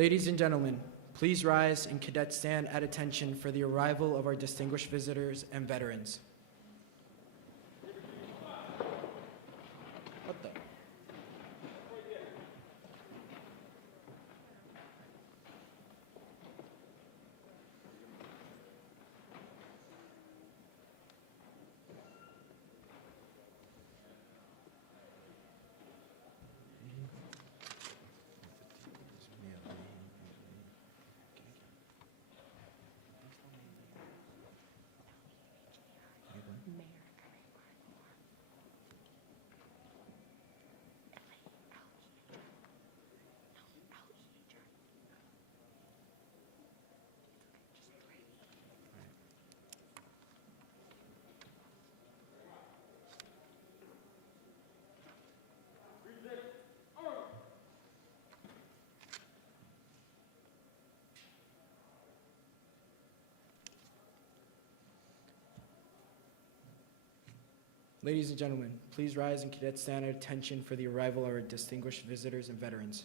Ladies and gentlemen, please rise and cadets stand at attention for the arrival of our distinguished visitors and veterans. What the? Ladies and gentlemen, please rise and cadets stand at attention for the arrival of our distinguished visitors and veterans.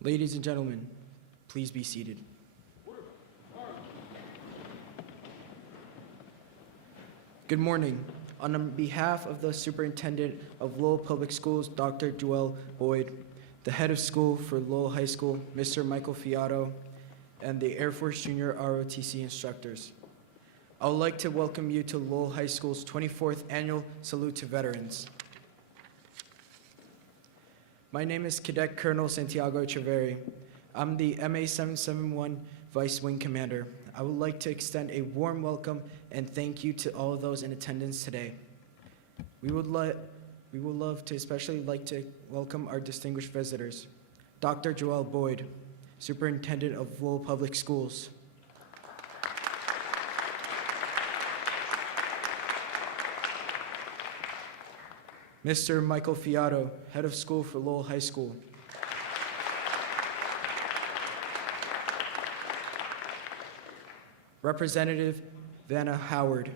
Ladies and gentlemen, please be seated. Good morning. On behalf of the Superintendent of Lowell Public Schools, Dr. Joel Boyd, the head of school for Lowell High School, Mr. Michael Fiato, and the Air Force Junior ROTC instructors, I would like to welcome you to Lowell High School's 24th Annual Salute to Veterans. My name is Cadet Colonel Santiago Echeverri. I'm the MA 771 Vice Wing Commander. I would like to extend a warm welcome and thank you to all of those in attendance today. We would love to especially like to welcome our distinguished visitors. Dr. Joel Boyd, Superintendent of Lowell Public Schools. Mr. Michael Fiato, Head of School for Lowell High School. Representative Vanna Howard.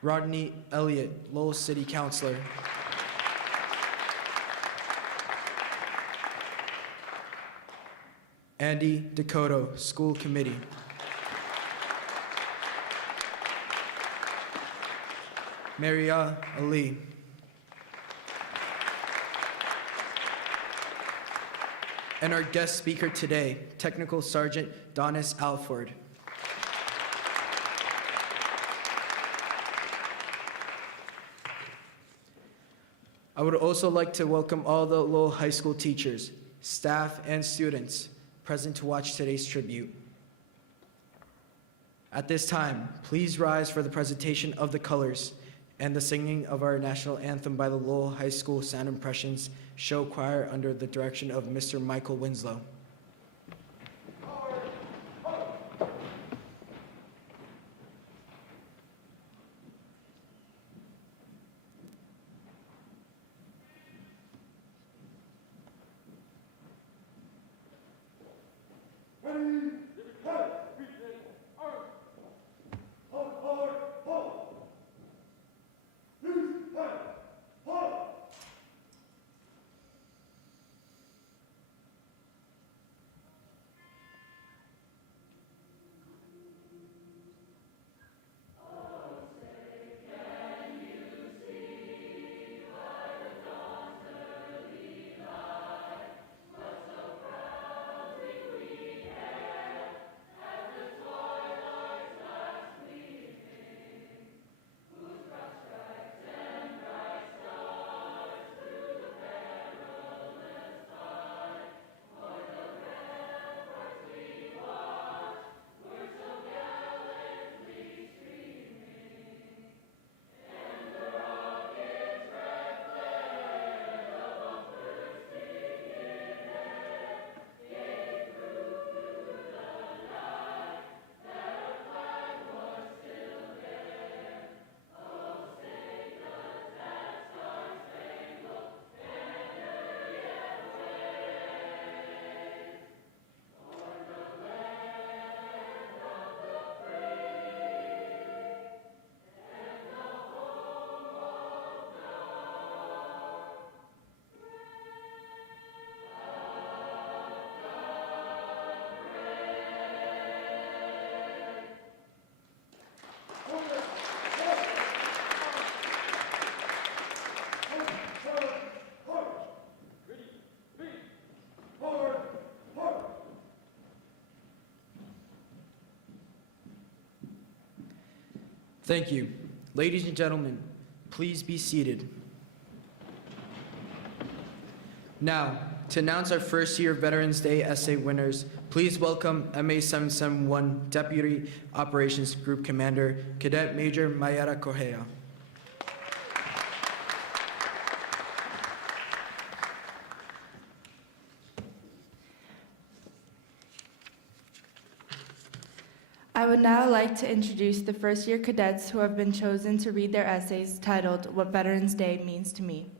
Rodney Elliott, Lowell City Councilor. Andy Dakota, School Committee. Maria Ali. And our guest speaker today, Technical Sergeant Donis Alford. I would also like to welcome all the Lowell High School teachers, staff, and students present to watch today's tribute. At this time, please rise for the presentation of the colors and the singing of our national anthem by the Lowell High School Sound Impressions Show Choir under the direction of Mr. Michael Winslow. Thank you. Ladies and gentlemen, please be seated. Now, to announce our first year Veterans Day essay winners, please welcome MA 771 Deputy Operations Group Commander, Cadet Major Mayara Correa. I would now like to introduce the first-year cadets who have been chosen to read their essays titled What Veterans Day Means to Me.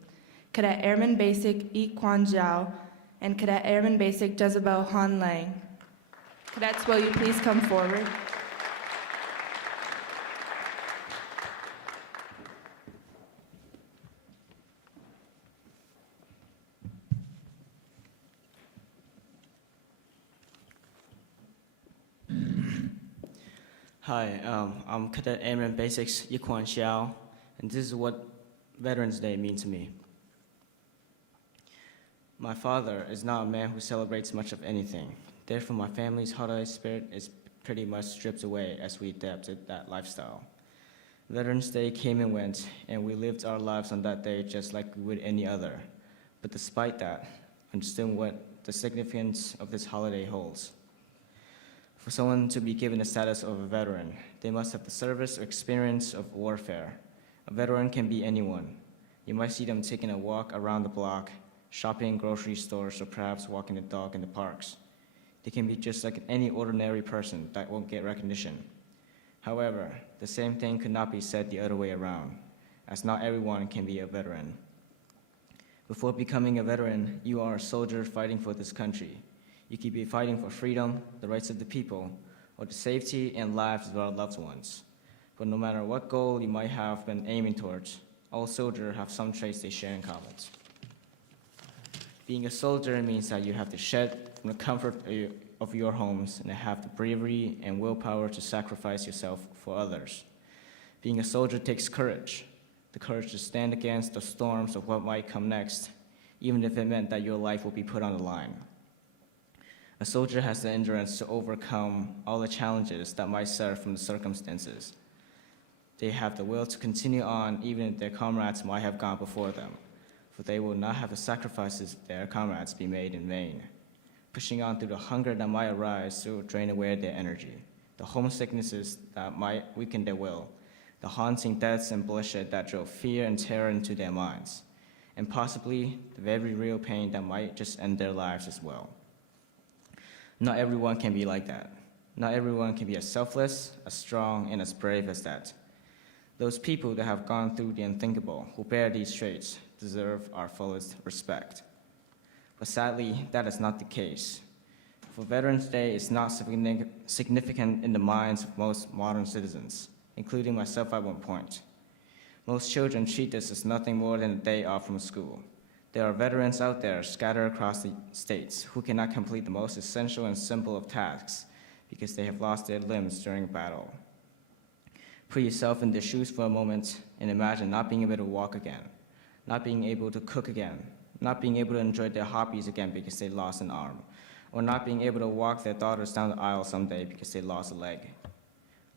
Cadet Airman Basic Yi Kwan Zhao and Cadet Airman Basic Jezebel Han Lang. Cadets, will you please come forward? Hi, I'm Cadet Airman Basics Yi Kwan Xiao, and this is what Veterans Day means to me. My father is not a man who celebrates much of anything. Therefore, my family's holiday spirit is pretty much stripped away as we adapted that lifestyle. Veterans Day came and went, and we lived our lives on that day just like we would any other. But despite that, understood what the significance of this holiday holds. For someone to be given the status of a veteran, they must have the service or experience of warfare. A veteran can be anyone. You might see them taking a walk around the block, shopping in grocery stores, or perhaps walking the dog in the parks. They can be just like any ordinary person that won't get recognition. However, the same thing could not be said the other way around, as not everyone can be a veteran. Before becoming a veteran, you are a soldier fighting for this country. You could be fighting for freedom, the rights of the people, or the safety and lives of our loved ones. But no matter what goal you might have been aiming towards, all soldiers have some traits they share in common. Being a soldier means that you have to shed from the comfort of your homes and have the bravery and willpower to sacrifice yourself for others. Being a soldier takes courage, the courage to stand against the storms of what might come next, even if it meant that your life will be put on the line. A soldier has the endurance to overcome all the challenges that might serve from the circumstances. They have the will to continue on even if their comrades might have gone before them, for they will not have the sacrifices of their comrades be made in vain. Pushing on through the hunger that might arise to drain away their energy, the homesicknesses that might weaken their will, the haunting deaths and bloodshed that drove fear and terror into their minds, and possibly the very real pain that might just end their lives as well. Not everyone can be like that. Not everyone can be as selfless, as strong, and as brave as that. Those people that have gone through the unthinkable, who bear these traits, deserve our fullest respect. But sadly, that is not the case. For Veterans Day is not significant in the minds of most modern citizens, including myself at one point. Most children treat this as nothing more than a day off from school. There are veterans out there scattered across the states who cannot complete the most essential and simple of tasks because they have lost their limbs during a battle. Put yourself in their shoes for a moment and imagine not being able to walk again, not being able to cook again, not being able to enjoy their hobbies again because they lost an arm, or not being able to walk their daughters down the aisle someday because they lost a leg.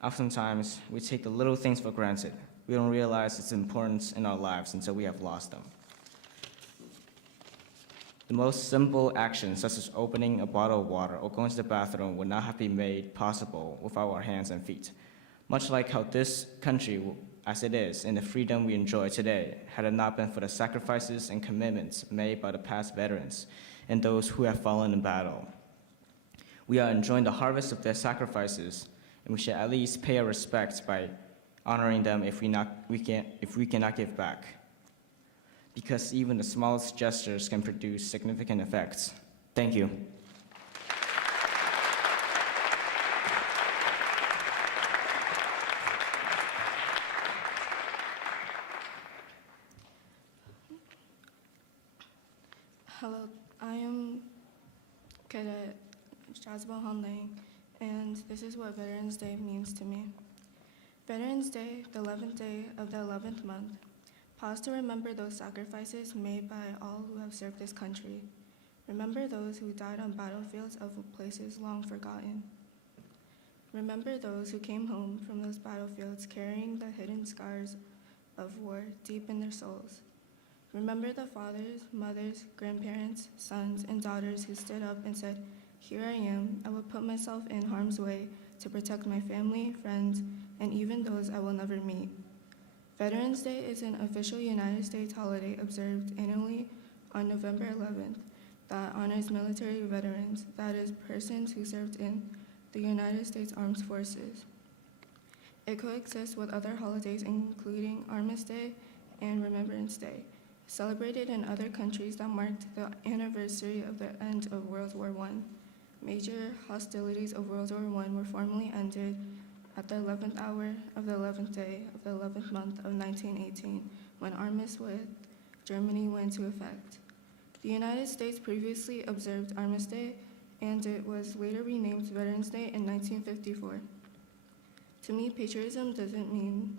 Oftentimes, we take the little things for granted. We don't realize its importance in our lives until we have lost them. The most simple actions, such as opening a bottle of water or going to the bathroom, would not have been made possible without our hands and feet. Much like how this country, as it is, and the freedom we enjoy today, had it not been for the sacrifices and commitments made by the past veterans and those who have fallen in battle. We are enjoying the harvest of their sacrifices, and we should at least pay our respects by honoring them if we cannot give back. Because even the smallest gestures can produce significant effects. Thank you. Hello, I am Cadet Jezebel Han Lang, and this is what Veterans Day means to me. Veterans Day, the 11th day of the 11th month. Pause to remember those sacrifices made by all who have served this country. Remember those who died on battlefields of places long forgotten. Remember those who came home from those battlefields carrying the hidden scars of war deep in their souls. Remember the fathers, mothers, grandparents, sons, and daughters who stood up and said, "Here I am, I will put myself in harm's way to protect my family, friends, and even those I will never meet." Veterans Day is an official United States holiday observed annually on November 11th that honors military veterans, that is, persons who served in the United States Armed Forces. It coexists with other holidays including Armistice Day and Remembrance Day, celebrated in other countries that marked the anniversary of the end of World War I. Major hostilities of World War I were formally ended at the 11th hour of the 11th day of the 11th month of 1918, when Armistice with Germany went into effect. The United States previously observed Armistice Day, and it was later renamed Veterans Day in 1954. To me, patriotism doesn't mean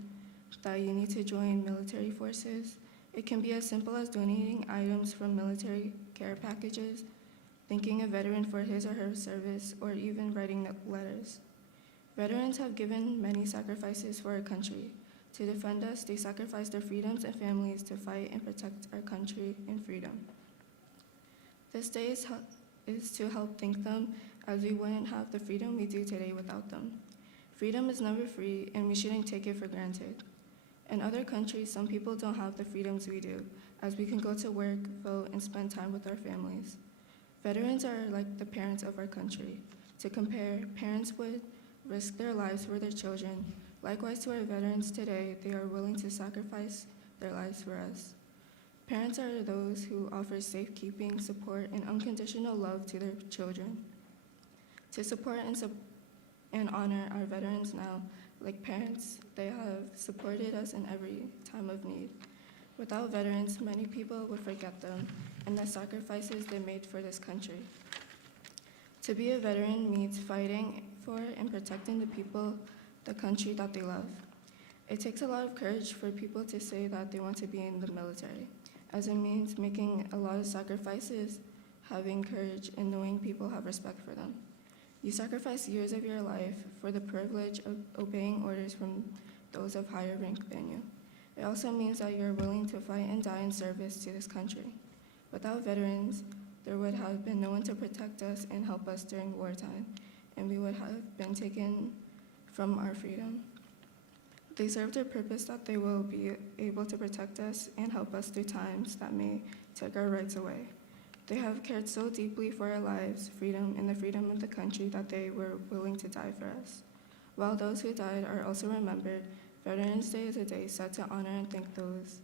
that you need to join military forces. It can be as simple as donating items from military care packages, thanking a veteran for his or her service, or even writing letters. Veterans have given many sacrifices for our country. To defend us, they sacrificed their freedoms and families to fight and protect our country and freedom. This day is to help thank them, as we wouldn't have the freedom we do today without them. Freedom is never free, and we shouldn't take it for granted. In other countries, some people don't have the freedoms we do, as we can go to work, vote, and spend time with our families. Veterans are like the parents of our country. To compare, parents would risk their lives for their children. Likewise, to our veterans today, they are willing to sacrifice their lives for us. Parents are those who offer safekeeping, support, and unconditional love to their children. To support and honor our veterans now, like parents, they have supported us in every time of need. Without veterans, many people would forget them and the sacrifices they made for this country. To be a veteran means fighting for and protecting the people, the country that they love. It takes a lot of courage for people to say that they want to be in the military, as it means making a lot of sacrifices, having courage, and knowing people have respect for them. You sacrifice years of your life for the privilege of obeying orders from those of higher rank than you. It also means that you're willing to fight and die in service to this country. Without veterans, there would have been no one to protect us and help us during wartime, and we would have been taken from our freedom. They served a purpose that they will be able to protect us and help us through times that may take our rights away. They have cared so deeply for our lives, freedom, and the freedom of the country that they were willing to die for us. While those who died are also remembered, Veterans Day is a day set to honor and thank those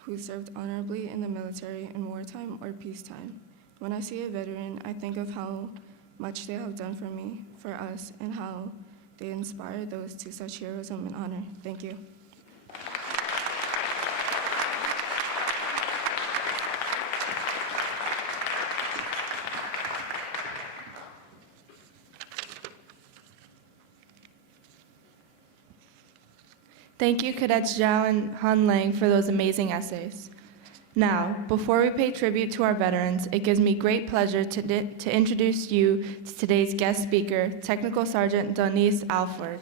who served honorably in the military in wartime or peacetime. When I see a veteran, I think of how much they have done for me, for us, and how they inspire those to such heroism and honor. Thank you. Thank you, Cadets Zhao and Han Lang, for those amazing essays. Now, before we pay tribute to our veterans, it gives me great pleasure to introduce you to today's guest speaker, Technical Sergeant Denise Alford.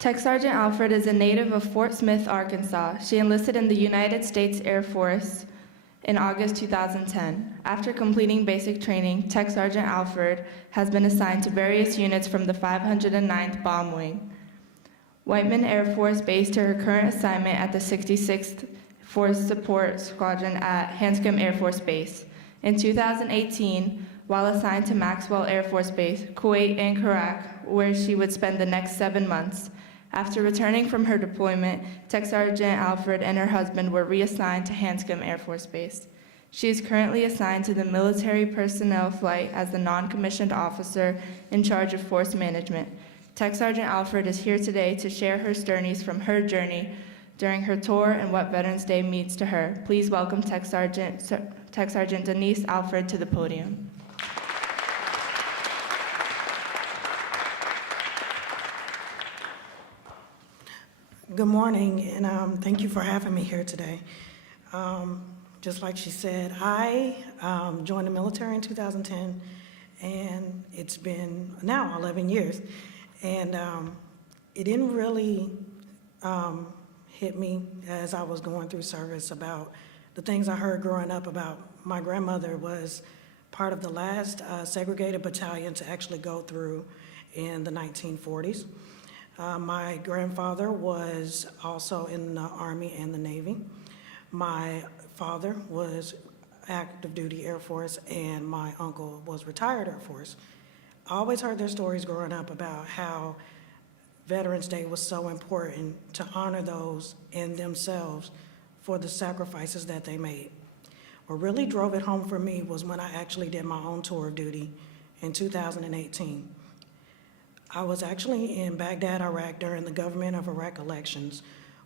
Tech Sergeant Alford is a native of Fort Smith, Arkansas. She enlisted in the United States Air Force in August 2010. After completing basic training, Tech Sergeant Alford has been assigned to various units from the 509th Bomb Wing, Whiteman Air Force Base, to her current assignment at the 66th Force Support Squadron at Hanscom Air Force Base. In 2018, while assigned to Maxwell Air Force Base, Kuwait and Iraq, where she would spend the next 7 months. After returning from her deployment, Tech Sergeant Alford and her husband were reassigned to Hanscom Air Force Base. She is currently assigned to the Military Personnel Flight as the non-commissioned officer in charge of force management. Tech Sergeant Alford is here today to share her journeys from her journey during her tour and what Veterans Day means to her. Please welcome Tech Sergeant Denise Alford to the podium. Good morning, and thank you for having me here today. Just like she said, I joined the military in 2010, and it's been now 11 years. And it didn't really hit me as I was going through service about the things I heard growing up about. My grandmother was part of the last segregated battalion to actually go through in the 1940s. My grandfather was also in the Army and the Navy. My father was active duty Air Force, and my uncle was retired Air Force. I always heard their stories growing up about how Veterans Day was so important to honor those in themselves for the sacrifices that they made. What really drove it home for me was when I actually did my own tour of duty in 2018. I was actually in Baghdad, Iraq during the government of Iraq elections,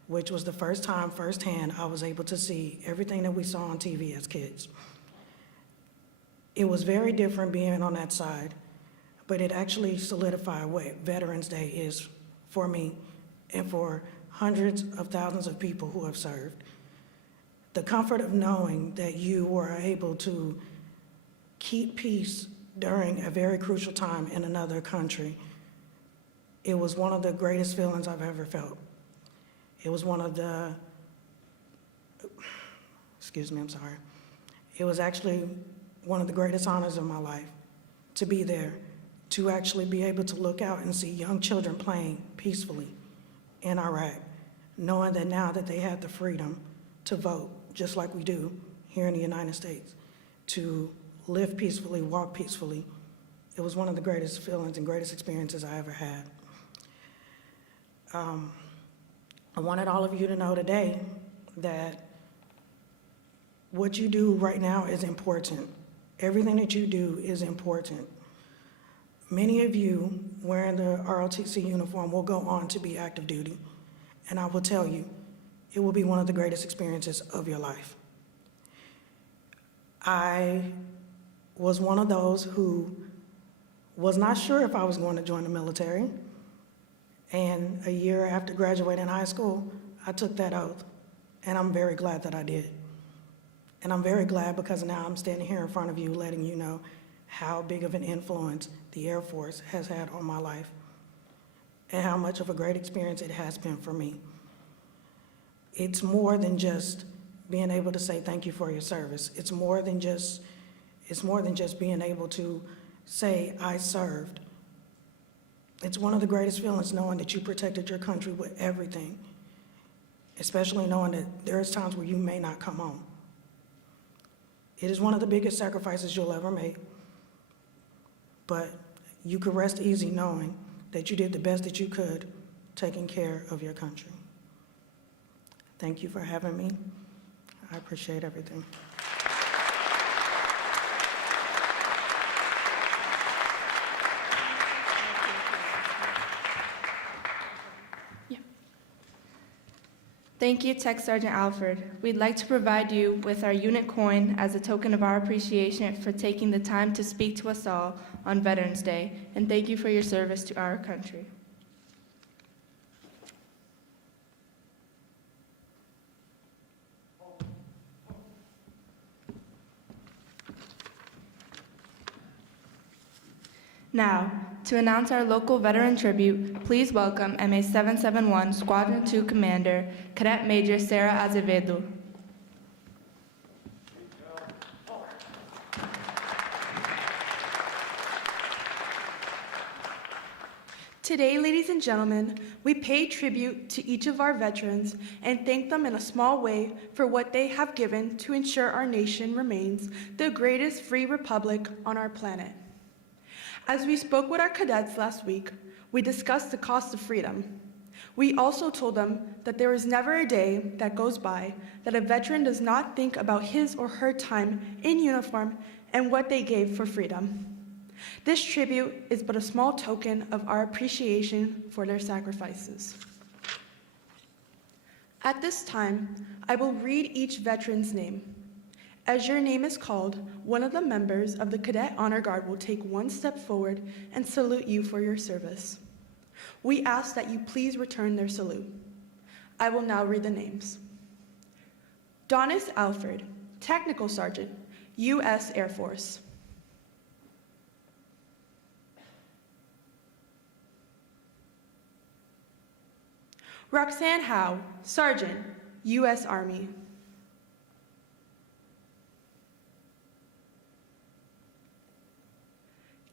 which was the first time firsthand I was able to see everything that we saw on TV as kids. It was very different being on that side, but it actually solidified what Veterans Day is for me and for hundreds of thousands of people who have served. The comfort of knowing that you were able to keep peace during a very crucial time in another country, it was one of the greatest feelings I've ever felt. It was one of the, excuse me, I'm sorry. It was actually one of the greatest honors of my life to be there, to actually be able to look out and see young children playing peacefully in Iraq, knowing that now that they had the freedom to vote, just like we do here in the United States, to live peacefully, walk peacefully. It was one of the greatest feelings and greatest experiences I ever had. I wanted all of you to know today that what you do right now is important. Everything that you do is important. Many of you wearing the ROTC uniform will go on to be active duty, and I will tell you, it will be one of the greatest experiences of your life. I was one of those who was not sure if I was going to join the military, and a year after graduating high school, I took that oath, and I'm very glad that I did. And I'm very glad because now I'm standing here in front of you letting you know how big of an influence the Air Force has had on my life and how much of a great experience it has been for me. It's more than just being able to say thank you for your service. It's more than just being able to say I served. It's one of the greatest feelings knowing that you protected your country with everything, especially knowing that there's times where you may not come home. It is one of the biggest sacrifices you'll ever make, but you could rest easy knowing that you did the best that you could taking care of your country. Thank you for having me. I appreciate everything. Thank you, Tech Sergeant Alford. We'd like to provide you with our unit coin as a token of our appreciation for taking the time to speak to us all on Veterans Day, and thank you for your service to our country. Now, to announce our local veteran tribute, please welcome MA 771 Squadron 2 Commander, Cadet Major Sarah Azevedo. Today, ladies and gentlemen, we pay tribute to each of our veterans and thank them in a small way for what they have given to ensure our nation remains the greatest free republic on our planet. As we spoke with our cadets last week, we discussed the cost of freedom. We also told them that there is never a day that goes by that a veteran does not think about his or her time in uniform and what they gave for freedom. This tribute is but a small token of our appreciation for their sacrifices. At this time, I will read each veteran's name. As your name is called, one of the members of the Cadet Honor Guard will take one step forward and salute you for your service. We ask that you please return their salute. I will now read the names. Donis Alford, Technical Sergeant, U.S. Air Force. Roxanne Howe, Sergeant, U.S. Army.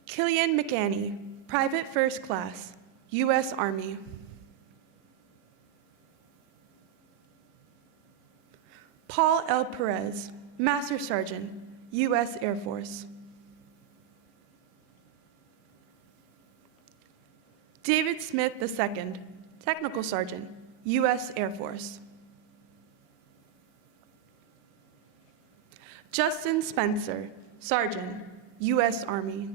Killian McAney, Private First Class, U.S. Army. Paul L. Perez, Master Sergeant, U.S. Air Force. David Smith II, Technical Sergeant, U.S. Air Force. Justin Spencer, Sergeant, U.S. Army.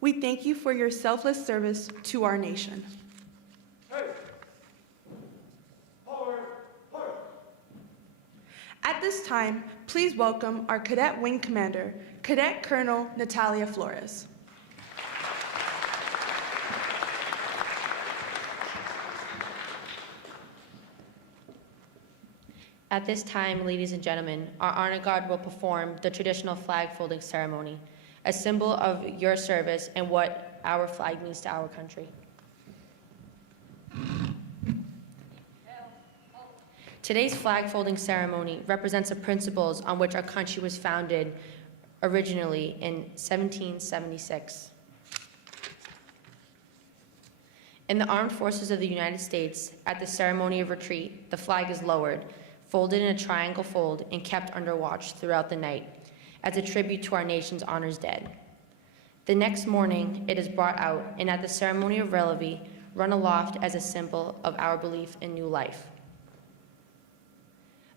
We thank you for your selfless service to our nation. At this time, please welcome our Cadet Wing Commander, Cadet Colonel Natalia Flores. At this time, ladies and gentlemen, our honor guard will perform the traditional flag folding ceremony, a symbol of your service and what our flag means to our country. Today's flag folding ceremony represents the principles on which our country was founded originally in 1776. In the Armed Forces of the United States, at the ceremony of retreat, the flag is lowered, folded in a triangle fold, and kept under watch throughout the night as a tribute to our nation's honors dead. The next morning, it is brought out and at the ceremony of relevee, run aloft as a symbol of our belief in new life.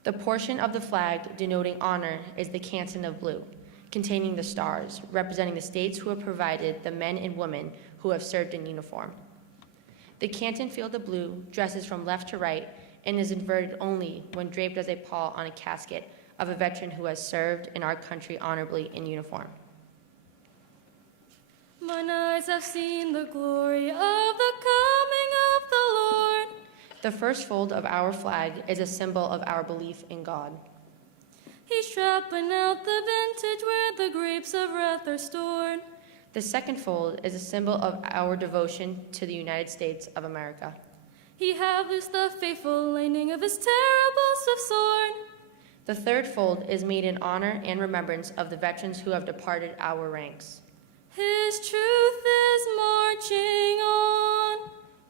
The portion of the flag denoting honor is the canton of blue, containing the stars, representing the states who have provided the men and women who have served in uniform. The canton field of blue dresses from left to right and is inverted only when draped as a pall on a casket of a veteran who has served in our country honorably in uniform. Mine eyes have seen the glory of the coming of the Lord. The first fold of our flag is a symbol of our belief in God. He's trapping out the vintage where the grapes of wrath are stored. The second fold is a symbol of our devotion to the United States of America. He have loosed the faithful lightning of his terrible swift sword. The third fold is made in honor and remembrance of the veterans who have departed our ranks. His truth is marching on.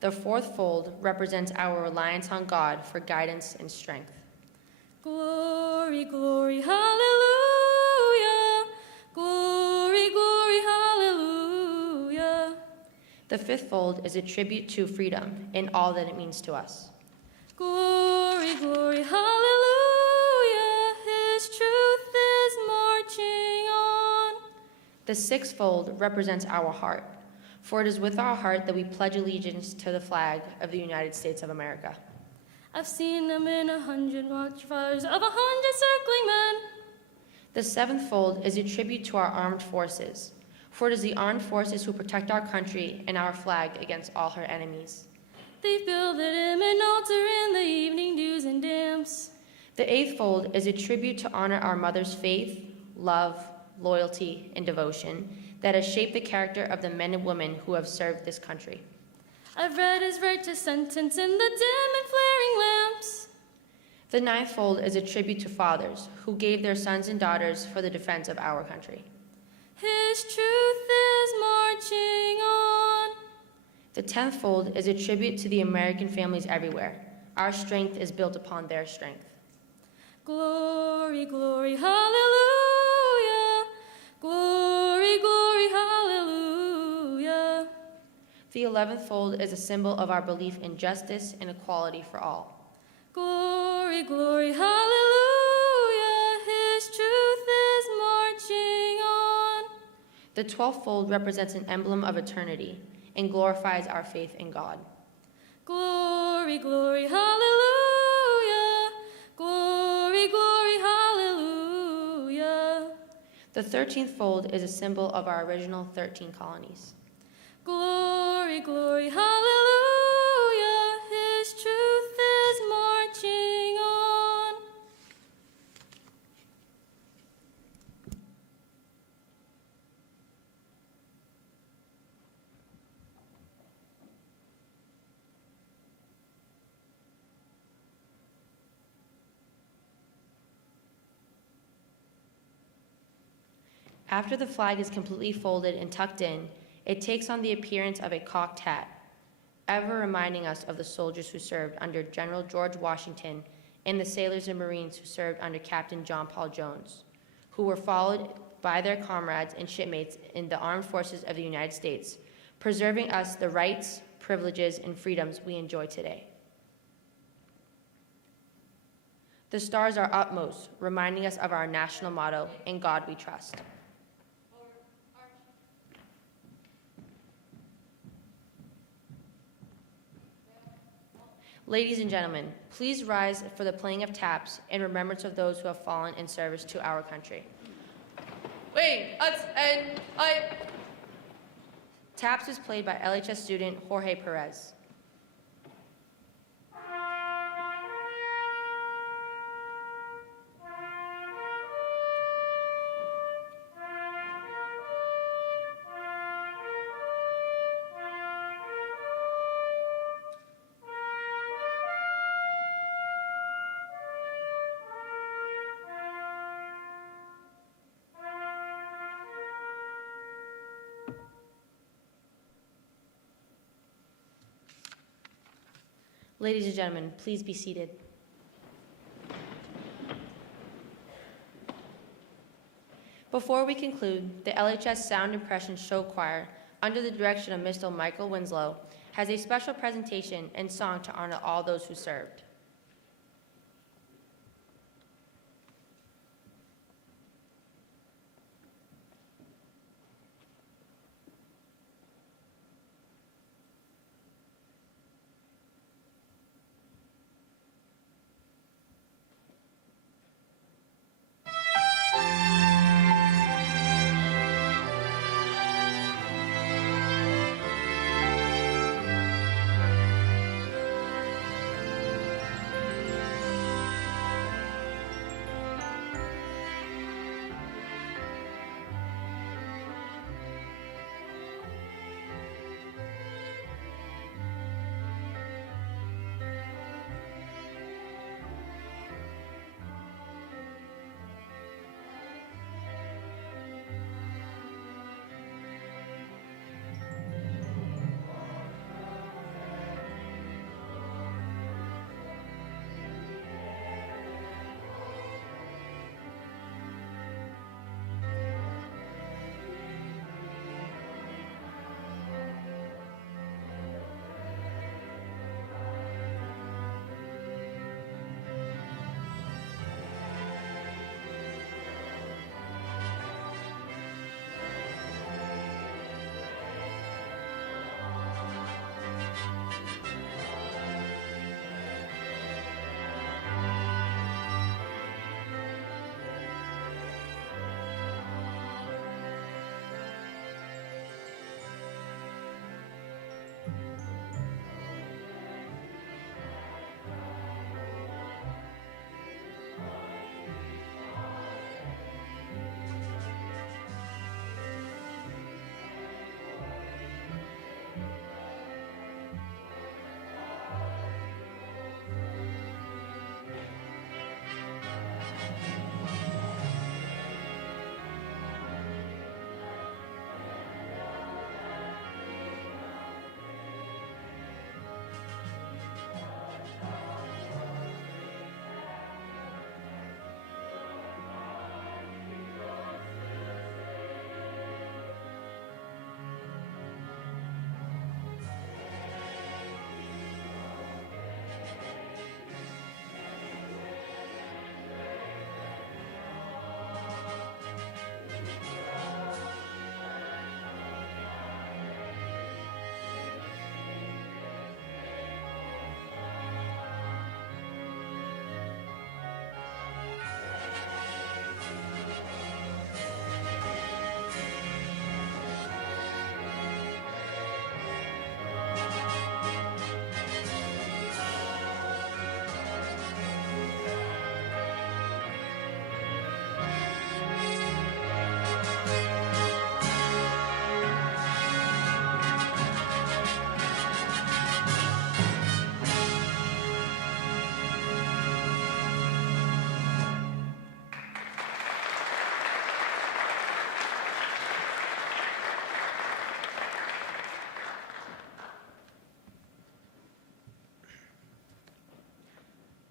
The fourth fold represents our reliance on God for guidance and strength. Glory, glory, hallelujah. Glory, glory, hallelujah. The fifth fold is a tribute to freedom and all that it means to us. Glory, glory, hallelujah. His truth is marching on. The sixth fold represents our heart, for it is with our heart that we pledge allegiance to the flag of the United States of America. I've seen them in 100 watchfires of 100 circling men. The seventh fold is a tribute to our armed forces, for it is the armed forces who protect our country and our flag against all her enemies. They've builded him an altar in the evening dews and damps. The eighth fold is a tribute to honor our mother's faith, love, loyalty, and devotion that has shaped the character of the men and women who have served this country. I've read his righteous sentence in the dim and flaring lamps. The ninth fold is a tribute to fathers who gave their sons and daughters for the defense of our country. His truth is marching on. The 10th fold is a tribute to the American families everywhere. Our strength is built upon their strength. Glory, glory, hallelujah. Glory, glory, hallelujah. The 11th fold is a symbol of our belief in justice and equality for all. Glory, glory, hallelujah. His truth is marching on. The 12th fold represents an emblem of eternity and glorifies our faith in God. Glory, glory, hallelujah. Glory, glory, hallelujah. The 13th fold is a symbol of our original 13 colonies. Glory, glory, hallelujah. His truth is marching on. After the flag is completely folded and tucked in, it takes on the appearance of a cocked hat, ever reminding us of the soldiers who served under General George Washington and the sailors and Marines who served under Captain John Paul Jones, who were followed by their comrades and shipmates in the armed forces of the United States, preserving us the rights, privileges, and freedoms we enjoy today. The stars are upmost, reminding us of our national motto, "In God we trust." Ladies and gentlemen, please rise for the playing of taps in remembrance of those who have fallen in service to our country. Taps is played by LHS student Jorge Perez. Ladies and gentlemen, please be seated. Before we conclude, the LHS Sound Impression Show Choir, under the direction of Mr. Michael Winslow, has a special presentation and song to honor all those who served.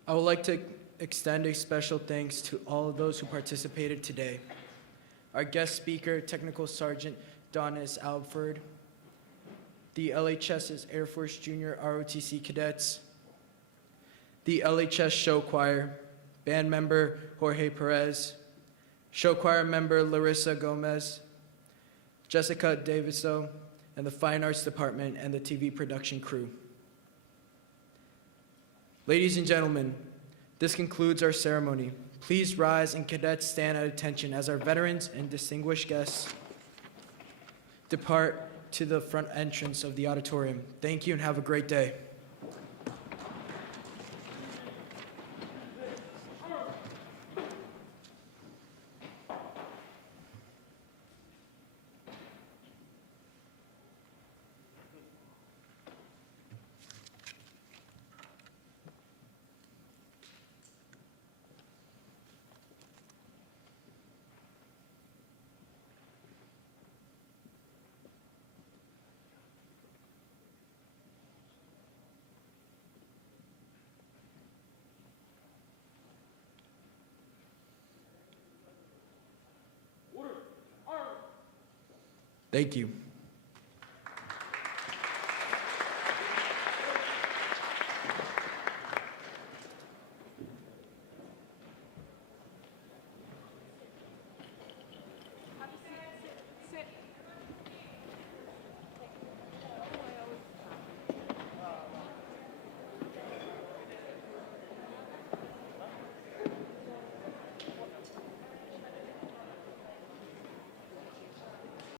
I would like to extend a special thanks to all of those who participated today. Our guest speaker, Technical Sergeant Donis Alford, the LHS's Air Force Junior ROTC cadets, the LHS show choir, band member Jorge Perez, show choir member Larissa Gomez, Jessica Daviso, and the Fine Arts Department and the TV production crew. Ladies and gentlemen, this concludes our ceremony. Please rise and cadets stand at attention as our veterans and distinguished guests depart to the front entrance of the auditorium. Thank you and have a great day. Thank you.